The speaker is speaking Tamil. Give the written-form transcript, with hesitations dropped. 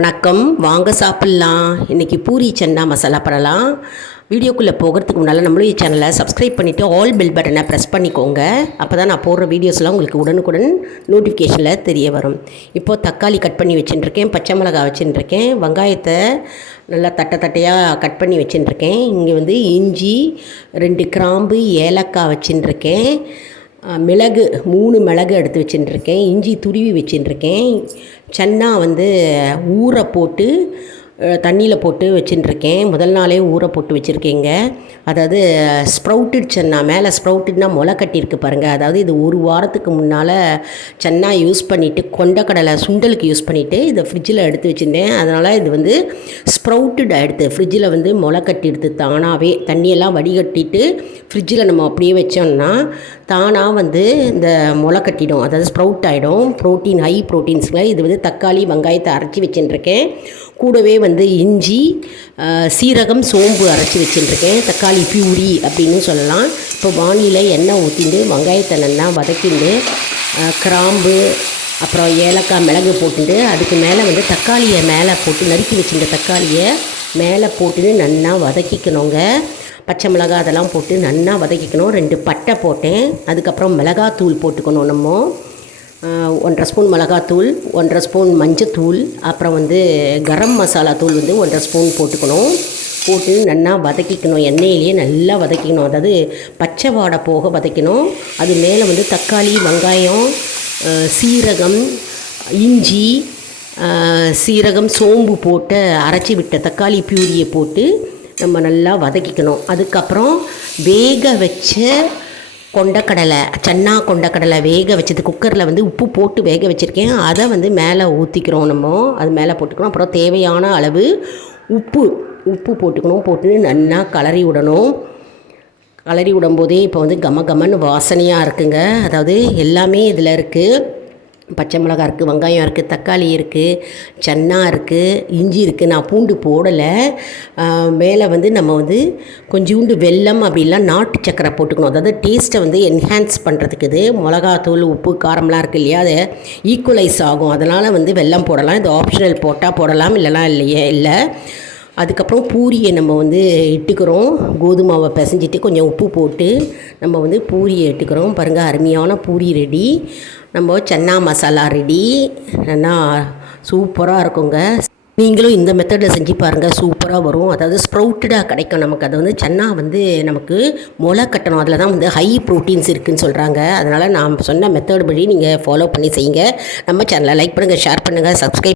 வணக்கம், வாங்க சாப்பிட்லாம். இன்றைக்கி பூரி சன்னா மசாலா பண்ணலாம். வீடியோக்குள்ளே போகிறதுக்கு முன்னால் நம்மளுடைய சேனலை சப்ஸ்கிரைப் பண்ணிவிட்டு ஆல் பெல் பட்டனை ப்ரெஸ் பண்ணிக்கோங்க. அப்போ தான் நான் போடுற வீடியோஸ்லாம் உங்களுக்கு உடனுக்குடன் நோட்டிஃபிகேஷனில் தெரிய வரும். இப்போது தக்காளி கட் பண்ணி வச்சுட்டுருக்கேன், பச்சை மிளகாய் வச்சுட்டுருக்கேன், வெங்காயத்தை நல்லா தட்டையாக கட் பண்ணி வச்சுட்டுருக்கேன். இங்கே வந்து இஞ்சி, 2 கிராம்பு, ஏலக்காய் வச்சுட்டுருக்கேன். மிளகு 3 மிளகு எடுத்து வச்சுட்டுருக்கேன். இஞ்சி துருவி வச்சுட்டுருக்கேன். சன்னா வந்து ஊற போட்டு தண்ணியில் போட்டு வச்சுட்டுருக்கேன். முதல் நாளே ஊற போட்டு வச்சுருக்கேங்க. அதாவது ஸ்ப்ரவுட்டட் சன்னா, மேலே ஸ்ப்ரவுட்டட்னா முளை கட்டியிருக்கு பாருங்கள். அதாவது இது ஒரு வாரத்துக்கு முன்னால் சன்னா யூஸ் பண்ணிவிட்டு கொண்டக்கடலை சுண்டலுக்கு யூஸ் பண்ணிவிட்டு இதை ஃப்ரிட்ஜில் எடுத்து வச்சுருந்தேன். அதனால் இது வந்து ஸ்ப்ரவுட்டட் ஆகிடுது. ஃப்ரிட்ஜில் வந்து முளை கட்டி எடுத்து தானாகவே தண்ணியெல்லாம் வடிகட்டிட்டு ஃப்ரிட்ஜில் நம்ம அப்படியே வச்சோம்னா தானாக வந்து இந்த முளை கட்டிடும், அதாவது ஸ்ப்ரவுட் ஆகிடும். ப்ரோட்டீன், ஹை ப்ரோட்டீன்ஸில் இது வந்து தக்காளி வெங்காயத்தை அரைச்சி வச்சுட்டுருக்கேன். கூடவே வந்து இஞ்சி, சீரகம், சோம்பு அரைச்சி வச்சுட்டுருக்கேன். தக்காளி பியூரி அப்படின்னு சொல்லலாம். இப்போ வானிலை எண்ணெய் ஊற்றிட்டு வெங்காயத்தை நல்லா வதக்கிட்டு கிராம்பு அப்புறம் ஏலக்காய் மிளகு போட்டுட்டு அதுக்கு மேலே வந்து தக்காளியை மேலே போட்டு நறுக்கி வச்சுருந்த தக்காளியை மேலே போட்டுட்டு நல்லா வதக்கிக்கணுங்க. பச்சை மிளகாய் அதெல்லாம் போட்டு நல்லா வதக்கிக்கணும். 2 பட்டை போட்டேன். அதுக்கப்புறம் மிளகாத்தூள் போட்டுக்கணும். நம்ம 1.5 ஸ்பூன் மிளகாத்தூள், 1.5 ஸ்பூன் மஞ்சத்தூள், அப்புறம் வந்து கரம் மசாலா தூள் வந்து 1.5 ஸ்பூன் போட்டுக்கணும். போட்டு நல்லா வதக்கிக்கணும். எண்ணெயிலேயே நல்லா வதக்கிக்கணும். அதாவது பச்சை வாடை போக வதக்கணும். அது மேலே வந்து தக்காளி, வெங்காயம், சீரகம், இஞ்சி, சீரகம், சோம்பு போட்டு அரைச்சி விட்ட தக்காளி பியூரியை போட்டு நம்ம நல்லா வதக்கிக்கணும். அதுக்கப்புறம் வேக வச்ச கொண்டக்கடலை, சன்னா கொண்டக்கடலை வேக வச்சது குக்கரில் வந்து உப்பு போட்டு வேக வச்சுருக்கேன். அதை வந்து மேலே ஊற்றிக்கிறோம். நம்ம அது மேலே போட்டுக்கணும். அப்புறம் தேவையான அளவு உப்பு போட்டுக்கணும். போட்டு நல்லா கலரி விடணும். கலரி விடும்போதே இப்போ வந்து கமன்னு வாசனையாக இருக்குங்க. அதாவது எல்லாமே இதில் இருக்குது. பச்சை மிளகாய் இருக்குது, வெங்காயம் இருக்குது, தக்காளி இருக்குது, சன்னா இருக்குது, இஞ்சி இருக்குது. நான் பூண்டு போடலை. மேலே வந்து நம்ம வந்து கொஞ்சோண்டு வெல்லம் அப்படிலாம் நாட்டு சக்கரை போட்டுக்கணும். அதாவது டேஸ்ட்டை வந்து என்ஹான்ஸ் பண்ணுறதுக்கு இது மிளகாத்தூள், உப்பு, காரம்லாம் இருக்குது இல்லையா, அதை ஈக்குவலைஸ் ஆகும். அதனால் வந்து வெல்லம் போடலாம். இது ஆப்ஷனல், போட்டால் போடலாம், இல்லைனா இல்லை. அதுக்கப்புறம் பூரியை நம்ம வந்து இட்டுக்கிறோம். கோதுமாவை பிசைஞ்சிட்டு கொஞ்சம் உப்பு போட்டு நம்ம வந்து பூரியை இட்டுக்கிறோம். பாருங்கள், அருமையான பூரி ரெடி. நம்ம சன்னா மசாலா ரெடி. நல்லா சூப்பராக இருக்குங்க. நீங்களும் இந்த மெத்தடில் செஞ்சு பாருங்கள், சூப்பராக வரும். அதாவது ஸ்ப்ரவுட்டடாக கிடைக்கும் நமக்கு. அது வந்து சன்னா வந்து நமக்கு முளை கட்டணும். அதில் தான் வந்து ஹை ப்ரோட்டீன்ஸ் இருக்குதுன்னு சொல்கிறாங்க. அதனால் நான் சொன்ன மெத்தட் படி நீங்கள் ஃபாலோ பண்ணி செய்யுங்க. நம்ம சேனலை லைக் பண்ணுங்கள், ஷேர் பண்ணுங்கள், சப்ஸ்கிரைப்